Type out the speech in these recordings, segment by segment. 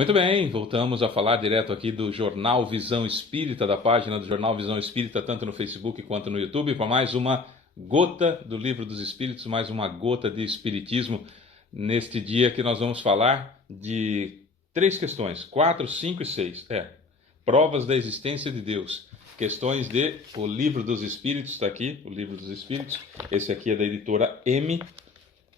Muito bem, voltamos a falar direto aqui do Jornal Visão Espírita, da página do Jornal Visão Espírita, tanto no Facebook quanto no YouTube, para mais uma gota do Livro dos Espíritos, mais uma gota de Espiritismo, neste dia que nós vamos falar de três questões, 4, 5 e 6. Provas da existência de Deus. Questões de O Livro dos Espíritos, está aqui, O Livro dos Espíritos. Esse aqui é da editora M.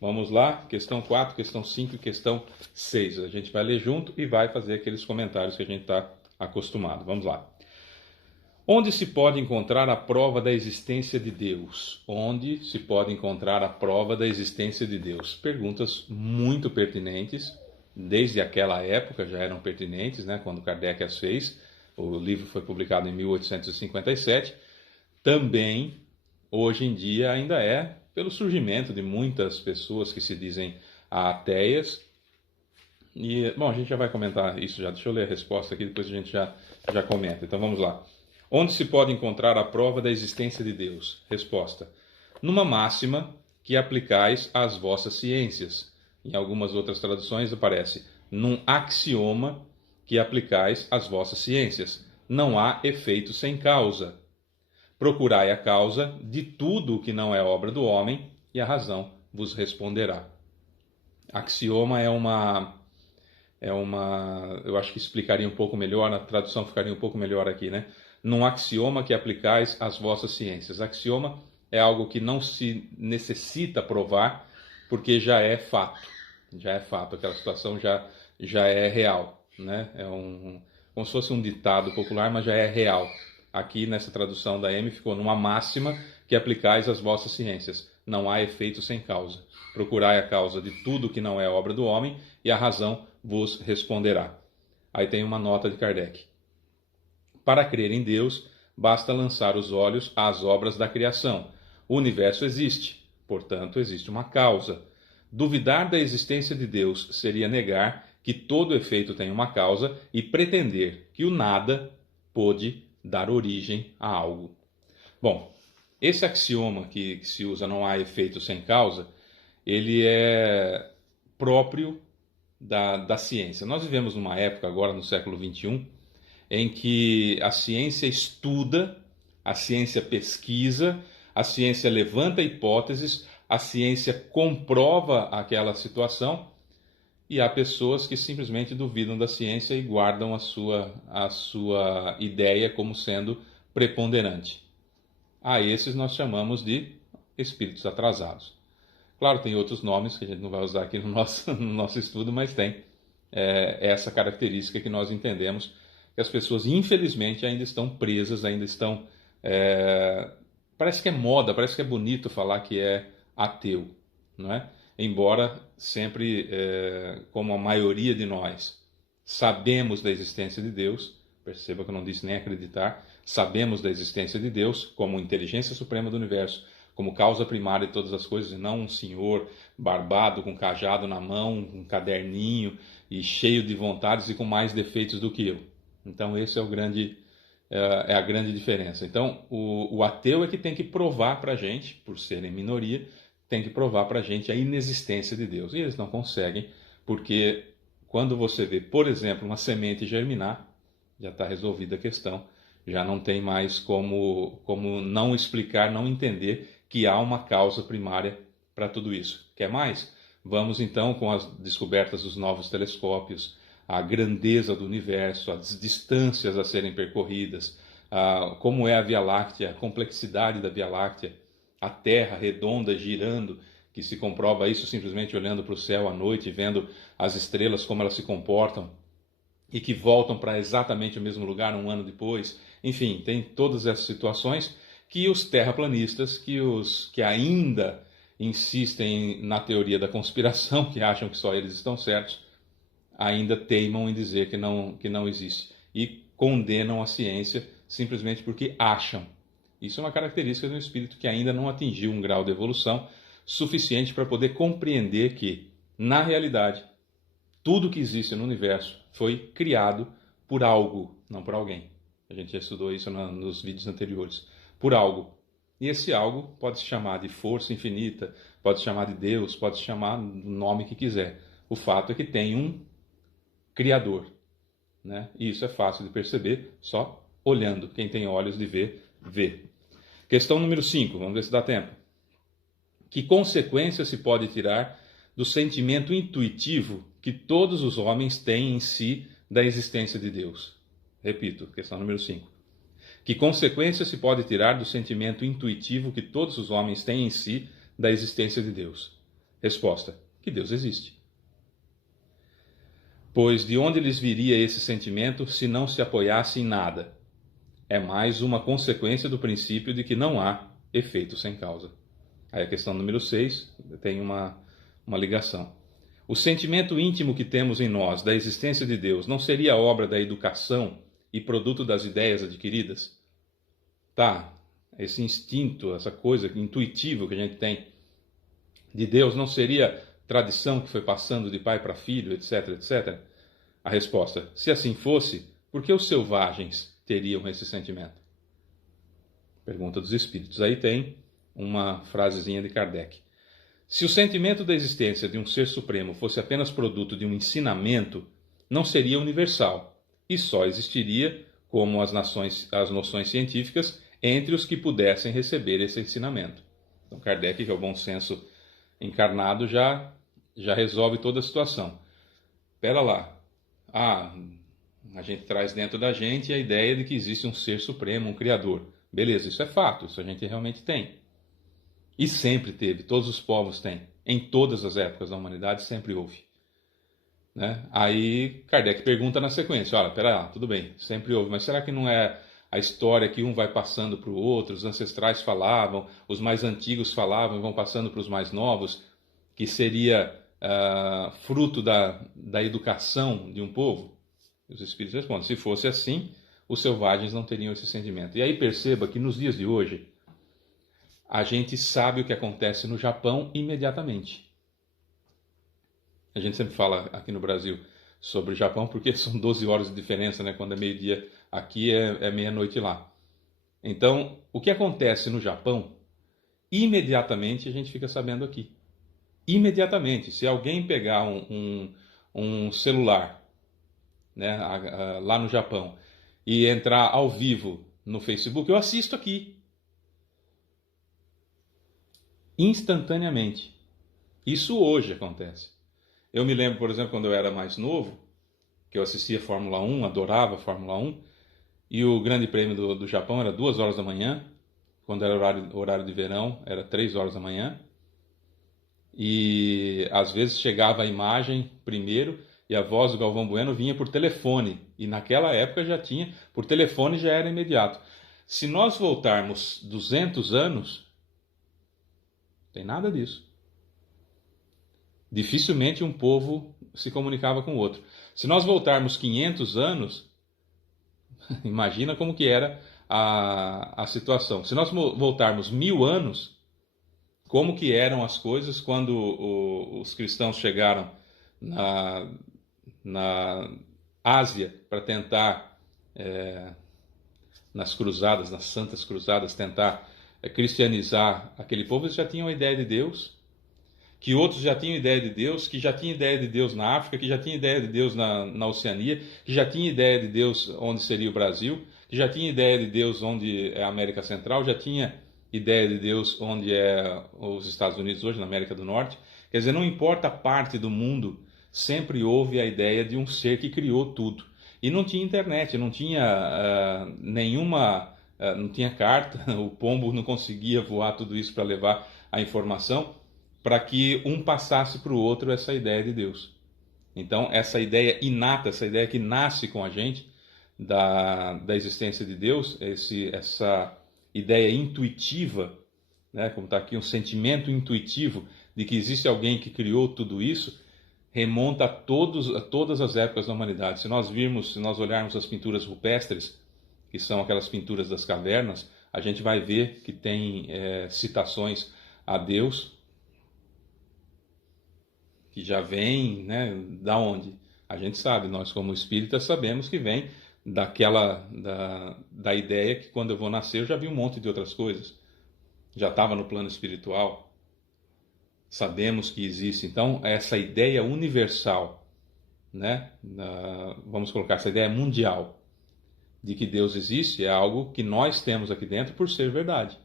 Vamos lá, questão 4, questão 5 e questão 6. A gente vai ler junto e vai fazer aqueles comentários que a gente está acostumado. Vamos lá. Onde se pode encontrar a prova da existência de Deus? Onde se pode encontrar a prova da existência de Deus? Perguntas muito pertinentes, desde aquela época já eram pertinentes, né, quando Kardec as fez. O livro foi publicado em 1857. Também, hoje em dia, ainda é pelo surgimento de muitas pessoas que se dizem ateias. E, bom, a gente já vai comentar isso já. Deixa eu ler a resposta aqui, depois a gente já comenta. Então vamos lá. Onde se pode encontrar a prova da existência de Deus? Resposta. Numa máxima que aplicais às vossas ciências. Em algumas outras traduções aparece num axioma que aplicais às vossas ciências. Não há efeito sem causa. Procurai a causa de tudo o que não é obra do homem, e a razão vos responderá. Axioma eu acho que explicaria um pouco melhor, a tradução ficaria um pouco melhor aqui, né? Num axioma que aplicais às vossas ciências. Axioma é algo que não se necessita provar, porque já é fato. Já é fato, aquela situação já é real, né? Como se fosse um ditado popular, mas já é real. Aqui nessa tradução da M ficou numa máxima que aplicais às vossas ciências. Não há efeito sem causa. Procurai a causa de tudo que não é obra do homem, e a razão vos responderá. Aí tem uma nota de Kardec. Para crer em Deus, basta lançar os olhos às obras da criação. O universo existe, portanto, existe uma causa. Duvidar da existência de Deus seria negar que todo efeito tem uma causa e pretender que o nada pôde dar origem a algo. Bom, esse axioma que se usa, não há efeito sem causa, ele é próprio da ciência. Nós vivemos numa época agora, no século XXI, em que a ciência estuda, a ciência pesquisa, a ciência levanta hipóteses, a ciência comprova aquela situação, e há pessoas que simplesmente duvidam da ciência e guardam a sua ideia como sendo preponderante. A esses nós chamamos de espíritos atrasados. Claro, tem outros nomes que a gente não vai usar aqui no nosso estudo, mas tem essa característica que nós entendemos que as pessoas, infelizmente, ainda estão presas, ainda estão... parece que é moda, parece que é bonito falar que é ateu, não é? Embora sempre, como a maioria de nós, sabemos da existência de Deus, perceba que eu não disse nem acreditar, sabemos da existência de Deus como inteligência suprema do universo, como causa primária de todas as coisas, e não um senhor barbado, com cajado na mão, um caderninho, e cheio de vontades e com mais defeitos do que eu. Então esse é a grande diferença. Então o ateu é que tem que provar para a gente, por serem minoria, tem que provar para a gente a inexistência de Deus. E eles não conseguem, porque quando você vê, por exemplo, uma semente germinar, já está resolvida a questão, já não tem mais como não explicar, não entender que há uma causa primária para tudo isso. Quer mais? Vamos então com as descobertas dos novos telescópios, a grandeza do universo, as distâncias a serem percorridas, como é a Via Láctea, a complexidade da Via Láctea, a Terra redonda girando, que se comprova isso simplesmente olhando para o céu à noite, vendo as estrelas, como elas se comportam, e que voltam para exatamente o mesmo lugar um ano depois. Enfim, tem todas essas situações que os terraplanistas, que ainda insistem na teoria da conspiração, que acham que só eles estão certos, ainda teimam em dizer que não existe. E condenam a ciência simplesmente porque acham. Isso é uma característica de um espírito que ainda não atingiu um grau de evolução suficiente para poder compreender que, na realidade, tudo que existe no universo foi criado por algo, não por alguém. A gente já estudou isso nos vídeos anteriores. Por algo. E esse algo pode se chamar de força infinita, pode se chamar de Deus, pode se chamar do nome que quiser. O fato é que tem criador, né? E isso é fácil de perceber só olhando. Quem tem olhos de ver, vê. Questão número 5, vamos ver se dá tempo. Que consequência se pode tirar do sentimento intuitivo que todos os homens têm em si da existência de Deus? Repito, questão número 5. Que consequência se pode tirar do sentimento intuitivo que todos os homens têm em si da existência de Deus? Resposta: que Deus existe. Pois de onde lhes viria esse sentimento se não se apoiasse em nada? É mais uma consequência do princípio de que não há efeito sem causa. Aí a questão número 6 tem uma ligação. O sentimento íntimo que temos em nós da existência de Deus não seria obra da educação e produto das ideias adquiridas? Tá, esse instinto, essa coisa intuitiva que a gente tem de Deus não seria tradição que foi passando de pai para filho, etc, etc? A resposta: se assim fosse, por que os selvagens teriam esse sentimento? Pergunta dos Espíritos. Aí tem uma frasezinha de Kardec. Se o sentimento da existência de um ser supremo fosse apenas produto de um ensinamento, não seria universal e só existiria, como as noções científicas, entre os que pudessem receber esse ensinamento. Então Kardec, que é o bom senso encarnado, já resolve toda a situação. Espera lá. A gente traz dentro da gente a ideia de que existe um ser supremo, um criador. Beleza, isso é fato, isso a gente realmente tem. E sempre teve, todos os povos têm. Em todas as épocas da humanidade sempre houve. Né? Aí Kardec pergunta na sequência: olha, pera lá, tudo bem, sempre houve, mas será que não é a história que um vai passando para o outro, os ancestrais falavam, os mais antigos falavam e vão passando para os mais novos, que seria fruto da educação de um povo? Os Espíritos respondem: se fosse assim, os selvagens não teriam esse sentimento. E aí perceba que nos dias de hoje, a gente sabe o que acontece no Japão imediatamente. A gente sempre fala aqui no Brasil sobre o Japão porque são 12 horas de diferença, né? Quando é meio-dia aqui é meia-noite lá. Então, o que acontece no Japão, imediatamente a gente fica sabendo aqui. Imediatamente. Se alguém pegar um celular, né, lá no Japão e entrar ao vivo no Facebook, eu assisto aqui. Instantaneamente. Isso hoje acontece. Eu me lembro, por exemplo, quando eu era mais novo, que eu assistia Fórmula 1, adorava Fórmula 1, e o Grande Prêmio do Japão era 2 horas da manhã, quando era horário de verão, era 3 horas da manhã, e às vezes chegava a imagem primeiro, e a voz do Galvão Bueno vinha por telefone, e naquela época já tinha, por telefone já era imediato. Se nós voltarmos 200 anos, tem nada disso. Dificilmente um povo se comunicava com o outro. Se nós voltarmos 500 anos, imagina como que era a situação. Se nós voltarmos 1000 anos, como que eram as coisas quando os cristãos chegaram na Ásia para tentar, nas cruzadas, nas santas cruzadas, tentar cristianizar aquele povo. Eles já tinham a ideia de Deus, que outros já tinham ideia de Deus, que já tinha ideia de Deus na África, que já tinha ideia de Deus na Oceania, que já tinha ideia de Deus onde seria o Brasil, que já tinha ideia de Deus onde é a América Central, já tinha ideia de Deus onde é os Estados Unidos hoje, na América do Norte. Quer dizer, não importa a parte do mundo, sempre houve a ideia de um ser que criou tudo. E não tinha internet, não tinha não tinha carta, o pombo não conseguia voar tudo isso para levar a informação, para que um passasse para o outro essa ideia de Deus. Então, essa ideia inata, essa ideia que nasce com a gente da existência de Deus, essa ideia intuitiva, né, como está aqui, um sentimento intuitivo de que existe alguém que criou tudo isso, remonta a todas as épocas da humanidade. Se nós olharmos as pinturas rupestres, que são aquelas pinturas das cavernas, a gente vai ver que tem citações a Deus, que já vem, né, da onde? A gente sabe, nós como espíritas sabemos que vem da ideia que quando eu vou nascer eu já vi um monte de outras coisas. Já estava no plano espiritual. Sabemos que existe. Então, essa ideia universal né? Vamos colocar essa ideia mundial de que Deus existe, é algo que nós temos aqui dentro por ser verdade.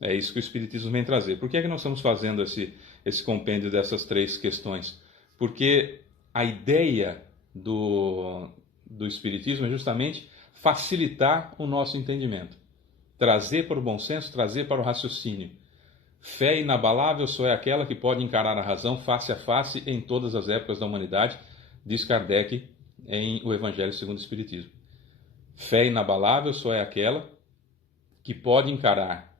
É isso que o Espiritismo vem trazer. Por que é que nós estamos fazendo esse compêndio dessas três questões? Porque a ideia do Espiritismo é justamente facilitar o nosso entendimento. Trazer para o bom senso, trazer para o raciocínio. Fé inabalável só é aquela que pode encarar a razão face a face em todas as épocas da humanidade, diz Kardec em O Evangelho segundo o Espiritismo. Fé inabalável só é aquela que pode encarar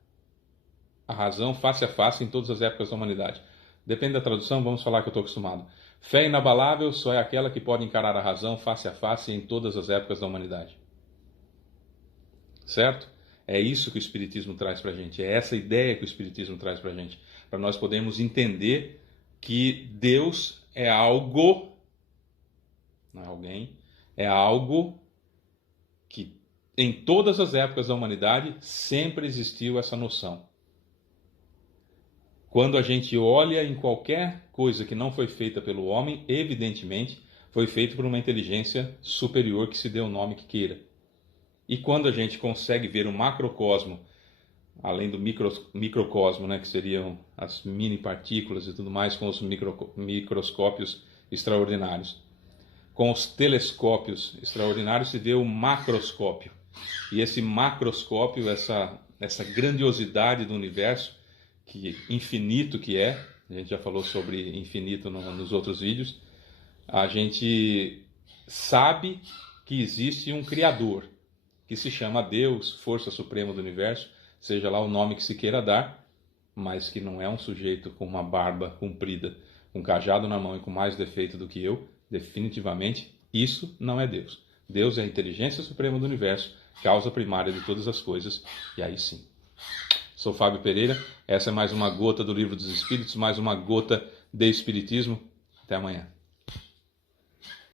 a razão face a face em todas as épocas da humanidade. Depende da tradução, vamos falar que eu estou acostumado. Fé inabalável só é aquela que pode encarar a razão face a face em todas as épocas da humanidade. Certo? É isso que o Espiritismo traz para a gente. É essa ideia que o Espiritismo traz para a gente. Para nós podermos entender que Deus é algo, não é alguém, é algo que em todas as épocas da humanidade sempre existiu essa noção. Quando a gente olha em qualquer coisa que não foi feita pelo homem, evidentemente foi feito por uma inteligência superior que se dê o nome que queira. E quando a gente consegue ver o macrocosmo, além do microcosmo, né, que seriam as mini partículas e tudo mais, com os microscópios extraordinários, com os telescópios extraordinários se vê o macroscópio. E esse macroscópio, essa grandiosidade do universo, que infinito que é, a gente já falou sobre infinito nos outros vídeos, a gente sabe que existe um Criador, que se chama Deus, Força Suprema do Universo, seja lá o nome que se queira dar, mas que não é um sujeito com uma barba comprida, com um cajado na mão e com mais defeito do que eu. Definitivamente, isso não é Deus. Deus é a inteligência suprema do universo, causa primária de todas as coisas, e aí sim. Sou Fábio Pereira, essa é mais uma gota do Livro dos Espíritos, mais uma gota de Espiritismo. Até amanhã.